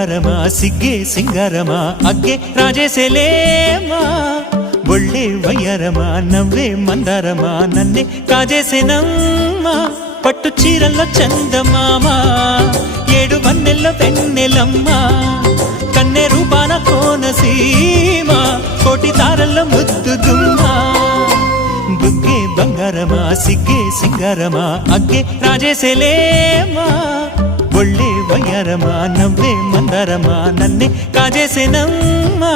బంగారమా సిగ్గే సింగారమా అగ్గే రాజేసేలేమా ఒళ్ళే వయ్యారమా నవ్వే మందారమా నన్నే కాజేసేనమ్మా పట్టు చీరల్లో చందమామా ఏడు వన్నెల్లో వెన్నెలమ్మా కన్నె రూపాన కోనసీమ కోటి తారల్లో ముద్దుదుమ్మా బుగ్గే బంగారమా సిగ్గే సింగారమా అగ్గే రాజేసేలేమా ఒళ్ళే వయ్యారమా నవ్వే మందారమా నన్నే కాజేసేనమ్మా